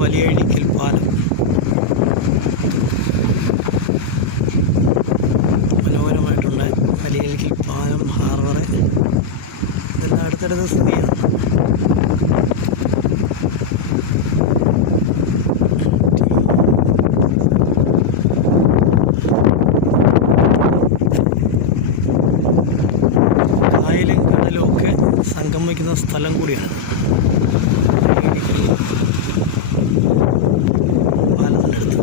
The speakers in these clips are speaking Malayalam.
വലിയഴിക്കൽ പാലം. മനോഹരമായിട്ടുണ്ട് വലിയഴിക്കൽ പാലം, ഹാർബർ, ഇതെല്ലാം അടുത്തടുത്ത സ്ഥിതിയാണ്. കായലും കടലും ഒക്കെ സംഗമിക്കുന്ന സ്ഥലം കൂടിയാണ് പാലത്തിനടുത്ത്.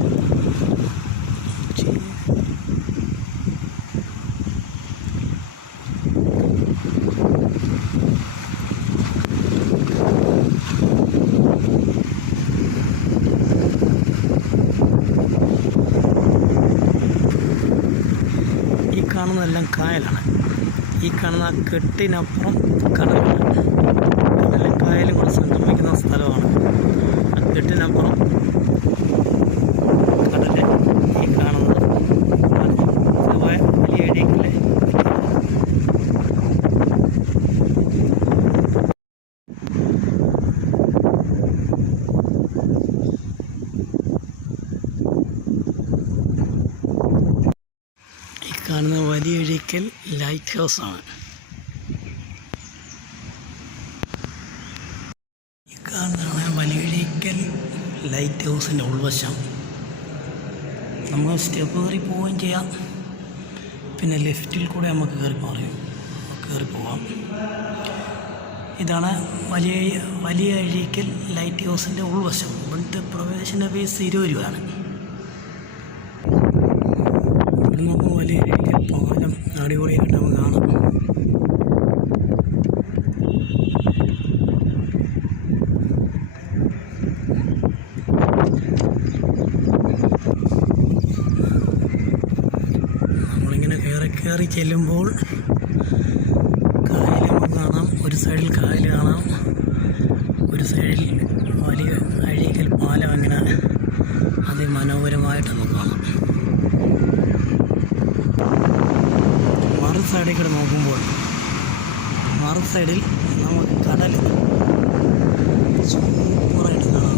ഈ കാണുന്നതെല്ലാം കായലാണ്. ഈ കാണുന്ന കെട്ടിനപ്പുറം കടലാണ്. കടലും കായലും കൂടെ സംഗമിക്കുന്ന സ്ഥലമാണ്. ആ കെട്ടിനപ്പുറം കടല്. ഈ കാണുന്നത് വലിയഴിക്കല്. ഈ കാണുന്ന വലിയഴിക്കൽ ലൈറ്റ് ഹൗസാണ്. ഈ കാണുന്നതാണ് വലിയഴിക്കൽ ലൈറ്റ് ഹൗസിൻ്റെ ഉൾവശം. നമ്മൾ സ്റ്റെപ്പ് കയറി പോവുകയും ചെയ്യാം, പിന്നെ ലിഫ്റ്റിൽ കൂടെ നമുക്ക് കയറി പോവാം. ഇതാണ് വലിയഴിക്കൽ ലൈറ്റ് ഹൗസിൻ്റെ ഉൾവശം. ഇവിടുത്തെ പ്രവേശന ഫീസ് 20 രൂപയാണ്. ഇവിടെ നമുക്ക് വലിയഴിക്കൽ പാലം അടിപൊളിയായിട്ട് നമുക്ക് കാണാം. നമ്മളിങ്ങനെ കയറി ചെല്ലുമ്പോൾ കായൽ നമുക്ക് കാണാം. ഒരു സൈഡിൽ കായൽ കാണാം, ഒരു സൈഡിൽ വലിയഴിക്കൽ പാലം. അങ്ങനെ അതിമനോഹരമായിട്ട് നമുക്ക് കാണാം. മറു സൈഡിൽ കൂടെ നോക്കുമ്പോൾ മറു സൈഡിൽ നമുക്ക് കടൽ സൂപ്പറായിട്ട് കാണാം.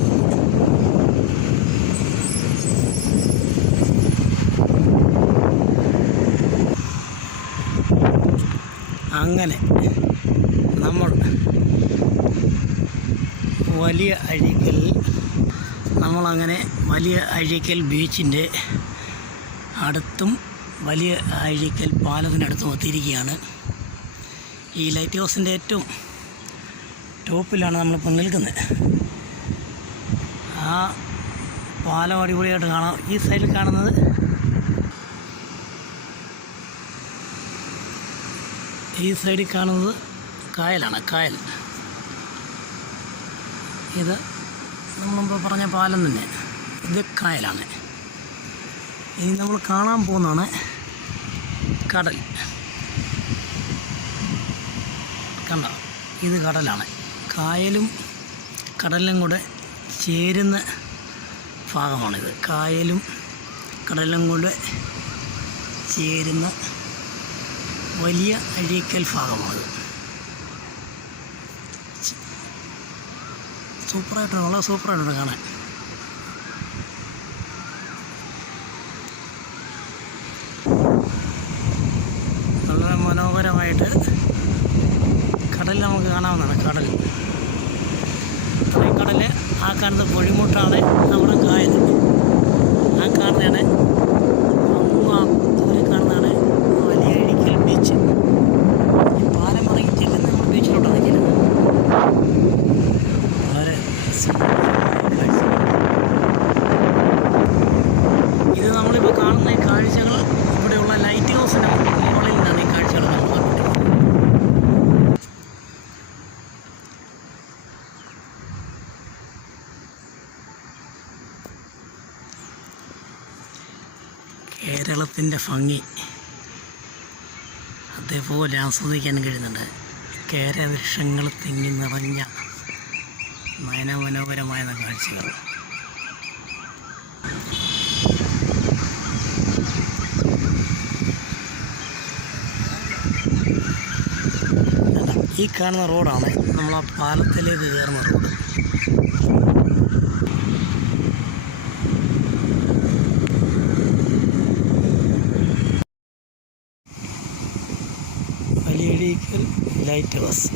അങ്ങനെ നമ്മൾ വലിയ അഴീക്കൽ ബീച്ചിൻ്റെ അടുത്തും വലിയ അഴീക്കൽ പാലത്തിനടുത്തും എത്തിയിരിക്കുകയാണ്. ഈ ലൈറ്റ് ഹൗസിൻ്റെ ഏറ്റവും ടോപ്പിലാണ് നമ്മളിപ്പോൾ നിൽക്കുന്നത്. ആ പാലം അടിപൊളിയായിട്ട് കാണാം. ഈ സൈഡിൽ കാണുന്നത് കായലാണ്. കായൽ ഇത് നമ്മളിപ്പോൾ പറഞ്ഞ പാലം തന്നെ. ഇത് കായലാണ്. ഇനി നമ്മൾ കാണാൻ പോകുന്നതാണ് കടൽ. കണ്ടോ, ഇത് കടലാണ്. കായലും കടലും കൂടെ ചേരുന്ന ഭാഗമാണിത്. കായലും കടലും കൂടെ ചേരുന്ന വലിയ അഴീക്കൽ ഭാഗമാണ്. വളരെ സൂപ്പറായിട്ടുണ്ട് കാണാൻ. വളരെ മനോഹരമായിട്ട് കടൽ നമുക്ക് കാണാവുന്നതാണ്. കടൽ ആ കാണുന്ന പൊഴിമുട്ടാണ് നമ്മുടെ കായൽ. ആ കാണുന്നതാണ് ദൂരെ കാണുന്നതാണ് വലിയഴിക്കൽ ബീച്ച്. പാലം ഇറങ്ങി ചെല്ലുന്ന നമ്മൾ ബീച്ചിലോട്ടാണ് ചെല്ലുന്നത്. വളരെ ഇത് നമ്മളിപ്പോൾ കാണുന്ന ഈ കാഴ്ചകൾ ഇവിടെയുള്ള ലൈറ്റ് ഹൗസിൻ്റെ മുകളിൽ നിന്നാണ് ഈ കാഴ്ചകൾ നമ്മൾ കണ്ടുകൊണ്ടിരിക്കുന്നത്. കേരളത്തിൻ്റെ ഭംഗി അതേപോലെ ആസ്വദിക്കാൻ കഴിയുന്നുണ്ട്. കേരവൃക്ഷങ്ങൾ തിങ്ങി നിറഞ്ഞ നയനമനോഹരമായ കാഴ്ചകൾ. ഈ കാണുന്ന റോഡാണ് നമ്മൾ ആ പാലത്തിലേക്ക് കയറുന്ന റോഡ്. Azhikkal light house.